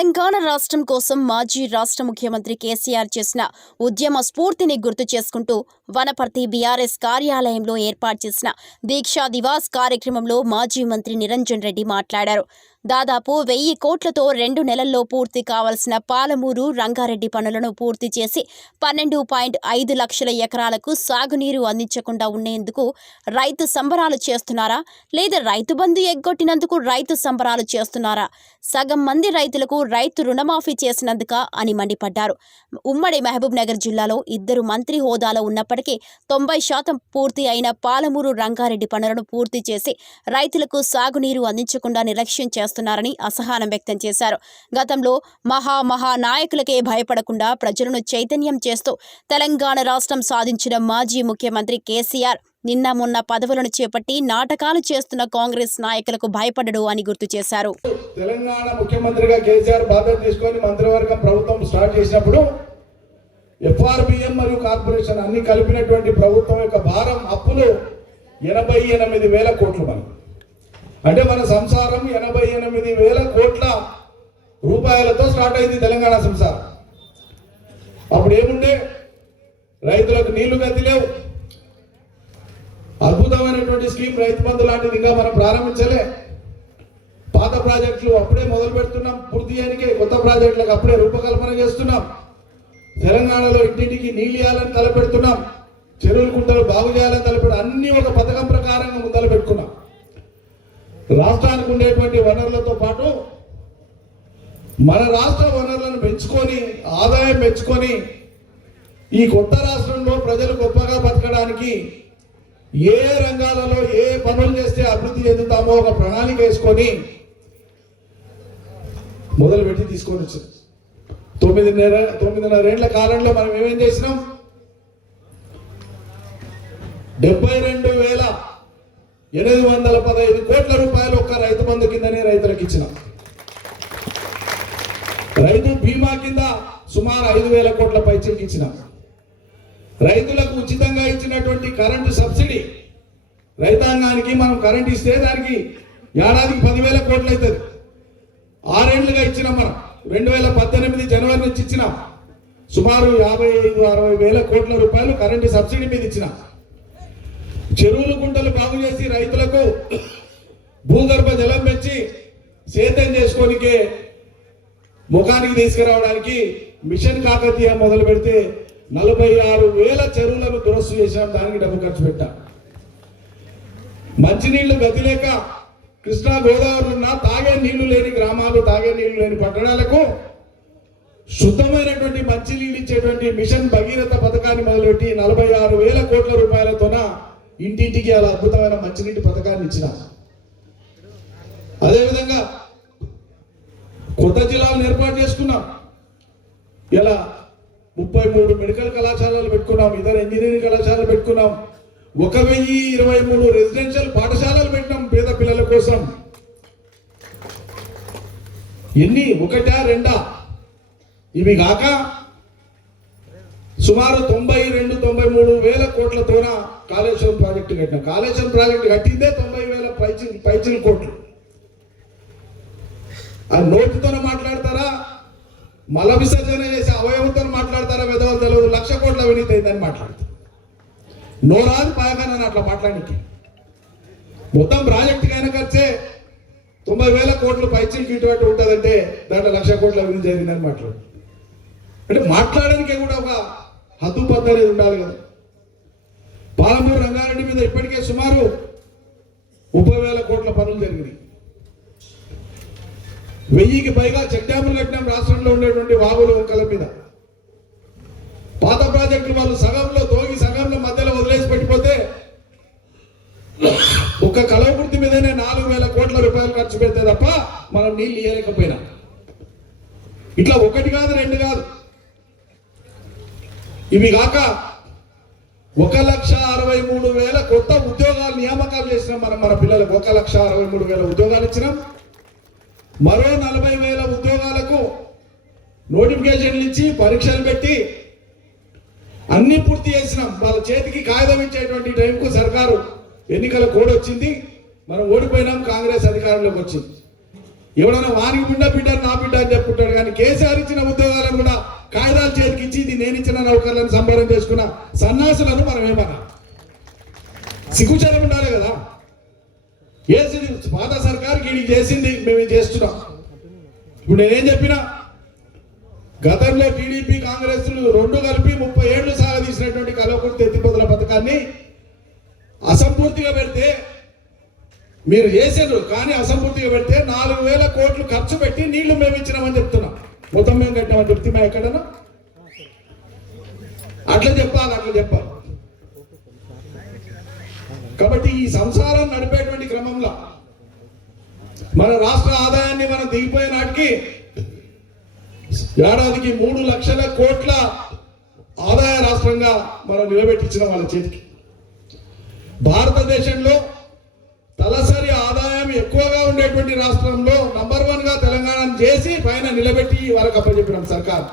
తెలంగాణ రాష్ట్రం కోసం మాజీ రాష్ట్ర ముఖ్యమంత్రి కేసీఆర్ చేసిన ఉద్యమ స్ఫూర్తిని గుర్తు చేసుకుంటూ వనపర్తి బీఆర్ఎస్ కార్యాలయంలో ఏర్పాటు చేసిన దీక్షా దివాస్ కార్యక్రమంలో మాజీ మంత్రి నిరంజన్ రెడ్డి మాట్లాడారు. దాదాపు వెయ్యి కోట్లతో రెండు నెలల్లో పూర్తి కావాల్సిన పాలమూరు రంగారెడ్డి పనులను పూర్తి చేసి పన్నెండు పాయింట్ ఐదు లక్షల ఎకరాలకు సాగునీరు అందించకుండా ఉండేందుకు రైతు సంబరాలు చేస్తున్నారా? లేదా రైతు బంధు ఎగ్గొట్టినందుకు రైతు సంబరాలు చేస్తున్నారా? సగం మంది రైతులకు రైతు రుణమాఫీ చేసినందుక అని మండిపడ్డారు. ఉమ్మడి మహబూబ్ నగర్ జిల్లాలో ఇద్దరు మంత్రి హోదాలో ఉన్నప్పటికీ తొంభై శాతం పూర్తి అయిన పాలమూరు రంగారెడ్డి పనులను పూర్తి చేసి రైతులకు సాగునీరు అందించకుండా నిర్లక్ష్యం చేస్తున్నారని అసహనం వ్యక్తం చేశారు. గతంలో మహా మహా నాయకులకే భయపడకుండా ప్రజలను చైతన్యం చేస్తూ తెలంగాణ రాష్ట్రం సాధించిన మాజీ ముఖ్యమంత్రి కేసీఆర్ నిన్న మొన్న పదవులను చేపట్టి నాటకాలు చేస్తున్న కాంగ్రెస్ నాయకులకు భయపడడు అని గుర్తు చేశారు. తెలంగాణ ముఖ్యమంత్రిగా కేసీఆర్ బాధ్యత తీసుకొని మంత్రివర్గం ప్రభుత్వం స్టార్ట్ చేసినప్పుడు ఎఫ్ఆర్బిఎం మరియు కార్పొరేషన్ అన్ని కలిపినటువంటి ప్రభుత్వం యొక్క భారం అప్పులు ఎనభై ఎనిమిది వేల కోట్లు మనకు. అంటే మన సంసారం ఎనభై ఎనిమిది వేల కోట్ల రూపాయలతో స్టార్ట్ అయింది తెలంగాణ సంసారం. అప్పుడు ఏముండే? రైతులకు నీళ్ళు గతి లేవు. అద్భుతమైనటువంటి స్కీమ్ రైతు బంధు లాంటిది ఇంకా మనం ప్రారంభించలే. పాత ప్రాజెక్టులు అప్పుడే మొదలు పెడుతున్నాం. పూర్తి చేయడానికి కొత్త ప్రాజెక్టులకు అప్పుడే రూపకల్పన చేస్తున్నాం. తెలంగాణలో ఇంటింటికి నీళ్ళు ఇవ్వాలని తలపెడుతున్నాం. చెరువులు కుంటలు బాగు చేయాలని తలపెడు అన్ని ఒక పథకం ప్రకారంగా ముందలు పెట్టుకున్నాం. రాష్ట్రానికి ఉండేటువంటి వనరులతో పాటు మన రాష్ట్ర వనరులను పెంచుకొని ఆదాయం పెంచుకొని ఈ కొత్త రాష్ట్రంలో ప్రజలు గొప్పగా బతకడానికి ఏ రంగాలలో ఏ పనులు చేస్తే అభివృద్ధి చెందుతామో ఒక ప్రణాళిక వేసుకొని మొదలు పెట్టి తీసుకొని వచ్చింది తొమ్మిదిన్నర తొమ్మిదిన్నరేళ్ళ కాలంలో మనం ఏమేం చేసినాం? డెబ్బై రెండు వేల ఎనిమిది వందల పదహైదు కోట్ల రూపాయలు ఒక్క రైతు బంధు కిందనే రైతులకు ఇచ్చిన. రైతు బీమా కింద సుమారు ఐదు వేల కోట్ల పైచీలకి ఇచ్చిన. రైతులకు ఉచితంగా ఇచ్చినటువంటి కరెంటు సబ్సిడీ రైతాంగానికి మనం కరెంట్ ఇస్తే దానికి ఏడాదికి పదివేల కోట్లు అవుతుంది. ఆరేళ్ళుగా ఇచ్చినాం మనం. రెండు వేల పద్దెనిమిది జనవరి నుంచి ఇచ్చినాం. సుమారు యాభై ఐదు అరవై వేల కోట్ల రూపాయలు కరెంటు సబ్సిడీ మీద ఇచ్చిన. చెరువులు గుంటలు బాగు భూగర్భ జలం పెంచి సేద్యం చేసుకోనికే ముఖానికి తీసుకురావడానికి మిషన్ కాకతీయ మొదలు పెడితే నలభై ఆరు వేల చెరువులను దురస్సు చేశాం దానికి డబ్బు ఖర్చు పెట్టాం. మంచినీళ్ళు గతిలేక కృష్ణా గోదావరి ఉన్న తాగే నీళ్ళు లేని గ్రామాలు తాగే నీళ్ళు లేని పట్టణాలకు శుద్ధమైనటువంటి మంచి నీళ్ళు ఇచ్చేటువంటి మిషన్ భగీరథ పథకాన్ని మొదలుపెట్టి నలభై ఆరు వేల కోట్ల రూపాయలతోన ఇంటింటికి అలా అద్భుతమైన మంచినీటి పథకాన్ని ఇచ్చినాం. అదేవిధంగా కొత్త జిల్లాలను ఏర్పాటు చేసుకున్నాం. ఇలా ముప్పై మూడు మెడికల్ కళాశాలలు పెట్టుకున్నాం ఇతర ఇంజనీరింగ్ కళాశాలలు పెట్టుకున్నాం ఒక వెయ్యి ఇరవై మూడు రెసిడెన్షియల్ పాఠశాలలు పెట్టినాం పేద పిల్లల కోసం. ఎన్ని? ఒకటా రెండా? ఇవి కాక సుమారు తొంభై రెండు తొంభై మూడు వేల కోట్లతోన కాళేశ్వరం ప్రాజెక్టు కట్టినాం. కాళేశ్వరం ప్రాజెక్టు కట్టిందే తొంభై వేల పైచి పైచిల కోట్లు. ఆ నోటితో మాట్లాడతారా? మల విసర్జన చేసి అవయవంతో మాట్లాడతారా? విధవ తెలియదు లక్ష కోట్ల అవినీతి అయిందని మాట్లాడతారు నోరాది పాయగానని అట్లా మాట్లాడికి మొత్తం ప్రాజెక్టుకి అయిన ఖర్చే తొంభై వేల కోట్లు పైచిలకి ఇటువంటి ఉంటుందంటే దాంట్లో లక్ష కోట్ల అవినీతి జరిగిందని మాట్లాడు. అంటే మాట్లాడడానికి కూడా ఒక హద్దు పద్ధతి అనేది ఉండాలి కదా. పాలమూరు రంగారెడ్డి మీద ఇప్పటికే సుమారు ముప్పై వేల కోట్ల పనులు జరిగినాయి. వెయ్యికి పైగా చెక్ డ్యాములు కట్టినాం రాష్ట్రంలో ఉండేటువంటి వాగులు వంకల మీద. పాత ప్రాజెక్టులు వాళ్ళు సగంలో తోగి సగంలో మధ్యలో వదిలేసి పెట్టిపోతే ఒక్క కలవకుర్తి మీదనే నాలుగు వేల కోట్ల రూపాయలు ఖర్చు పెడితే తప్ప మనం నీళ్ళు ఇయ్యలేకపోయినా. ఇట్లా ఒకటి కాదు రెండు కాదు. ఇవి కాక ఒక లక్ష అరవై మూడు వేల కొత్త ఉద్యోగాలు నియామకాలు చేసినాం మనం మన పిల్లలకు. ఒక లక్ష అరవై మూడు వేల ఉద్యోగాలు ఇచ్చినాం. మరో నలభై వేల ఉద్యోగాలకు నోటిఫికేషన్లు ఇచ్చి పరీక్షలు పెట్టి అన్ని పూర్తి చేసినాం. వాళ్ళ చేతికి కాగితం ఇచ్చేటువంటి టైంకు సర్కారు ఎన్నికల కోడ్ వచ్చింది. మనం ఓడిపోయినాం కాంగ్రెస్ అధికారంలోకి వచ్చింది. ఎవడన్నా వానికి బిడ్డ బిడ్డ నా బిడ్డ అని చెప్పుకుంటాడు. కానీ కేసీఆర్ ఇచ్చిన ఉద్యోగాలను కూడా కాగితాలు చేతికి ఇచ్చి ఇది నేను ఇచ్చిన నౌకర్లను సంబరం చేసుకున్న సన్నాసులను మనం ఏమన్నా? సిగ్గుచరం ఉండాలి కదా. చేసింది పాత సర్కార్ వీడికి చేసింది మేము చేస్తున్నాం. ఇప్పుడు నేనేం చెప్పినా గతంలో టీడీపీ కాంగ్రెస్ రెండు కలిపి ముప్పై ఏళ్ళు సాగదీసినటువంటి కలవకుర్తి ఎత్తిపోతల పథకాన్ని అసంపూర్తిగా పెడితే మీరు చేసారు కానీ అసంపూర్తిగా పెడితే నాలుగు వేల కోట్లు ఖర్చు పెట్టి నీళ్ళు మేము ఇచ్చినామని చెప్తున్నాం. మొత్తం మేము కట్టినామని చెప్తే ఎక్కడన్నా? అట్లా చెప్పాలి అట్లా చెప్పాలి. కాబట్టి ఈ సంసారం నడిపి మన రాష్ట్ర ఆదాయాన్ని మనం దిగిపోయే నాటికి ఏడాదికి మూడు లక్షల కోట్ల ఆదాయ రాష్ట్రంగా మనం నిలబెట్టించిన వాళ్ళ చేతికి. భారతదేశంలో తలసరి ఆదాయం ఎక్కువగా ఉండేటువంటి రాష్ట్రంలో నంబర్ వన్గా తెలంగాణ చేసి పైన నిలబెట్టి వాళ్ళకి అప్పచెప్పినాం సర్కార్.